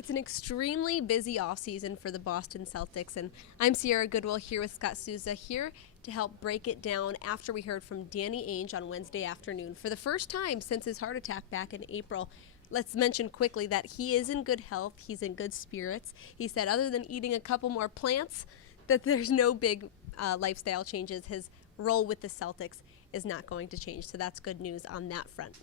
It's an extremely busy offseason for the Boston Celtics, and I'm Sierra Goodwill here with Scott Souza here to help break it down after we heard from Danny Ainge on Wednesday afternoon. For the first time since his heart attack back in April, let's mention quickly that he is in good health, he's in good spirits. He said other than eating a couple more plants, that there's no big lifestyle changes. His role with the Celtics is not going to change, so that's good news on that front.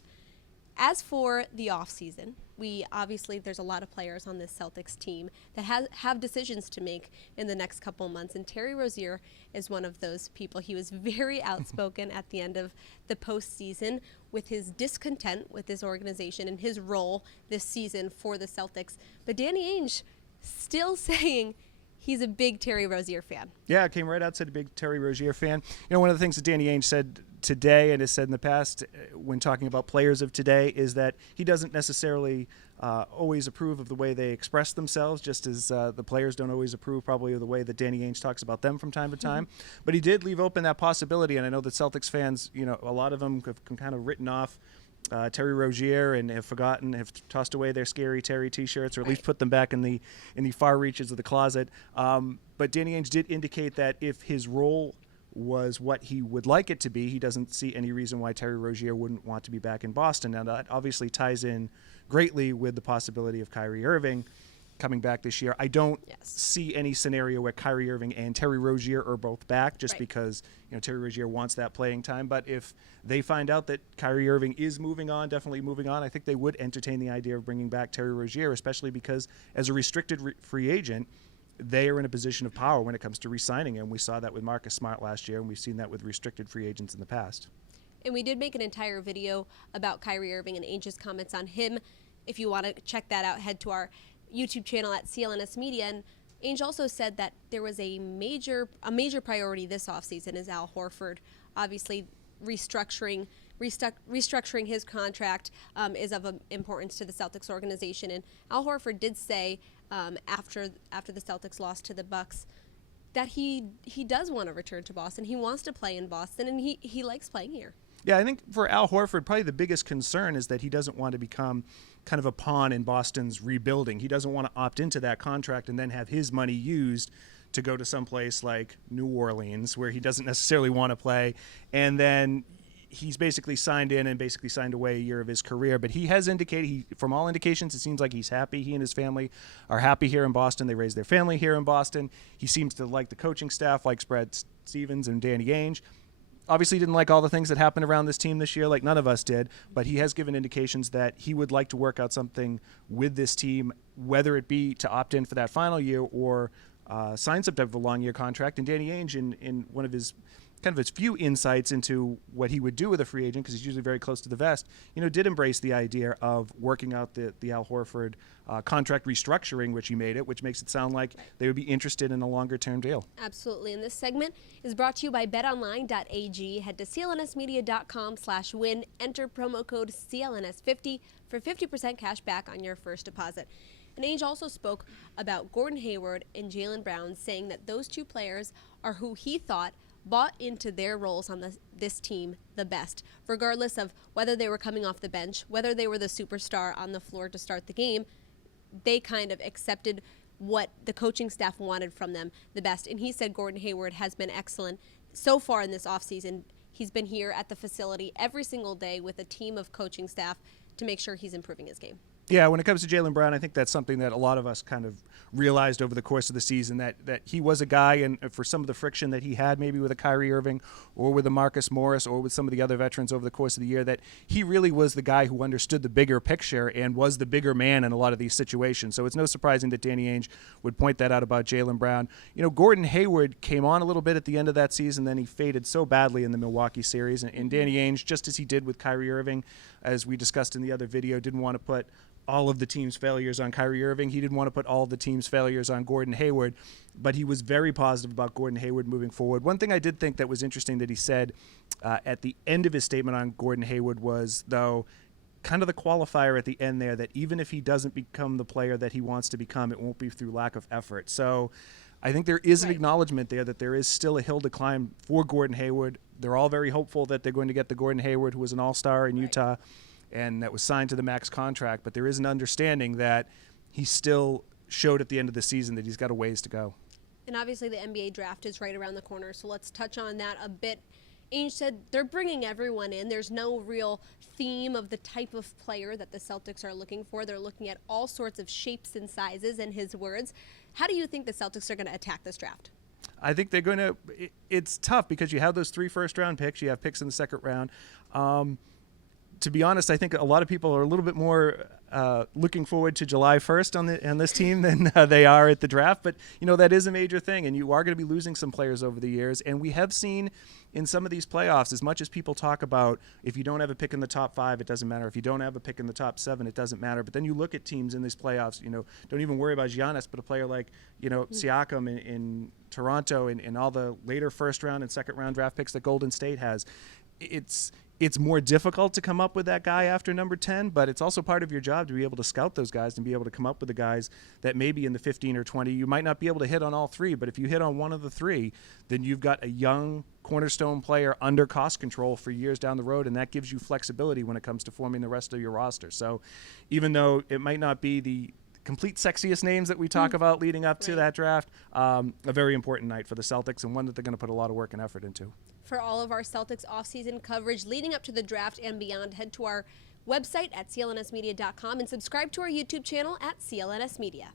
As for the offseason, there's a lot of players on this Celtics team that have decisions to make in the next couple months, and Terry Rozier is one of those people. He was very outspoken at the end of the postseason with his discontent with this organization and his role this season for the Celtics. But Danny Ainge still saying he's a big Terry Rozier fan. Yeah, I came right out, said a big Terry Rozier fan. You know, one of the things that Danny Ainge said today and has said in the past when talking about players of today is that he doesn't necessarily always approve of the way they express themselves, just as the players don't always approve probably of the way that Danny Ainge talks about them from time to time. But he did leave open that possibility, and I know that Celtics fans, you know, a lot of them have kind of written off Terry Rozier and have tossed away their scary Terry T-shirts, or at least put them back in the far reaches of the closet. But Danny Ainge did indicate that if his role was what he would like it to be, he doesn't see any reason why Terry Rozier wouldn't want to be back in Boston. Now that obviously ties in greatly with the possibility of Kyrie Irving coming back this year. I don't see any scenario where Kyrie Irving and Terry Rozier are both back just because, you know, Terry Rozier wants that playing time. But if they find out that Kyrie Irving is definitely moving on, I think they would entertain the idea of bringing back Terry Rozier, especially because as a restricted free agent, they are in a position of power when it comes to re-signing him. We saw that with Marcus Smart last year, and we've seen that with restricted free agents in the past. And we did make an entire video about Kyrie Irving and Ainge's comments on him. If you want to check that out, head to our YouTube channel at CLNS Media. And Ainge also said that there was a major priority this offseason is Al Horford. Obviously, restructuring his contract is of importance to the Celtics organization. And Al Horford did say after the Celtics lost to the Bucks that he does want to return to Boston. He wants to play in Boston, and he likes playing here. Yeah, I think for Al Horford, probably the biggest concern is that he doesn't want to become kind of a pawn in Boston's rebuilding. He doesn't want to opt into that contract and then have his money used to go to someplace like New Orleans where he doesn't necessarily want to play, and then he's basically signed in and basically signed away a year of his career. But he has indicated, from all indications, it seems like he's happy. He and his family are happy here in Boston. They raised their family here in Boston. He seems to like the coaching staff, likes Brad Stevens and Danny Ainge. Obviously didn't like all the things that happened around this team this year, like none of us did, but he has given indications that he would like to work out something with this team, whether it be to opt in for that final year or sign some type of a long-year contract. And Danny Ainge, in one of his few insights into what he would do with a free agent, because he's usually very close to the vest, you know, did embrace the idea of working out the Al Horford contract restructuring, which makes it sound like they would be interested in a longer-term deal. Absolutely. And this segment is brought to you by betonline.ag. Head to clnsmedia.com/win. Enter promo code CLNS50 for 50% cash back on your first deposit. And Ainge also spoke about Gordon Hayward and Jaylen Brown, saying that those two players are who he thought bought into their roles on this team the best, regardless of whether they were coming off the bench, whether they were the superstar on the floor to start the game. They kind of accepted what the coaching staff wanted from them the best. And he said Gordon Hayward has been excellent so far in this offseason. He's been here at the facility every single day with a team of coaching staff to make sure he's improving his game. Yeah, when it comes to Jaylen Brown, I think that's something that a lot of us kind of realized over the course of the season, that he was a guy, and for some of the friction that he had maybe with a Kyrie Irving or with a Marcus Morris or with some of the other veterans over the course of the year, that he really was the guy who understood the bigger picture and was the bigger man in a lot of these situations. So it's no surprising that Danny Ainge would point that out about Jaylen Brown. You know, Gordon Hayward came on a little bit at the end of that season, then he faded so badly in the Milwaukee series, and Danny Ainge, just as he did with Kyrie Irving, as we discussed in the other video, didn't want to put all of the team's failures on Kyrie Irving. He didn't want to put all of the team's failures on Gordon Hayward, but he was very positive about Gordon Hayward moving forward. One thing I did think that was interesting that he said at the end of his statement on Gordon Hayward was, though, kind of the qualifier at the end there, that even if he doesn't become the player that he wants to become, it won't be through lack of effort. So I think there is an acknowledgement there that there is still a hill to climb for Gordon Hayward. They're all very hopeful that they're going to get the Gordon Hayward who was an all-star in Utah and that was signed to the max contract, but there is an understanding that he still showed at the end of the season that he's got a ways to go. And obviously the NBA draft is right around the corner, so let's touch on that a bit. Ainge said they're bringing everyone in. There's no real theme of the type of player that the Celtics are looking for. They're looking at all sorts of shapes and sizes, in his words. How do you think the Celtics are going to attack this draft? I think they're going to – it's tough because you have those 3 first-round picks. You have picks in the second round. To be honest, I think a lot of people are a little bit more looking forward to July 1st on this team than they are at the draft. But, that is a major thing, and you are going to be losing some players over the years. And we have seen in some of these playoffs, as much as people talk about if you don't have a pick in the top 5, it doesn't matter. If you don't have a pick in the top 7, it doesn't matter. But then you look at teams in these playoffs, don't even worry about Giannis, but a player like, Siakam in Toronto and all the later first-round and second-round draft picks that Golden State has. It's more difficult to come up with that guy after number 10, but it's also part of your job to be able to scout those guys and be able to come up with the guys that maybe in the 15 or 20. You might not be able to hit on all 3, but if you hit on one of the 3, then you've got a young cornerstone player under cost control for years down the road, and that gives you flexibility when it comes to forming the rest of your roster. So even though it might not be the complete sexiest names that we talk about leading up to that draft, a very important night for the Celtics and one that they're going to put a lot of work and effort into. For all of our Celtics offseason coverage leading up to the draft and beyond, head to our website at clnsmedia.com and subscribe to our YouTube channel at CLNS Media.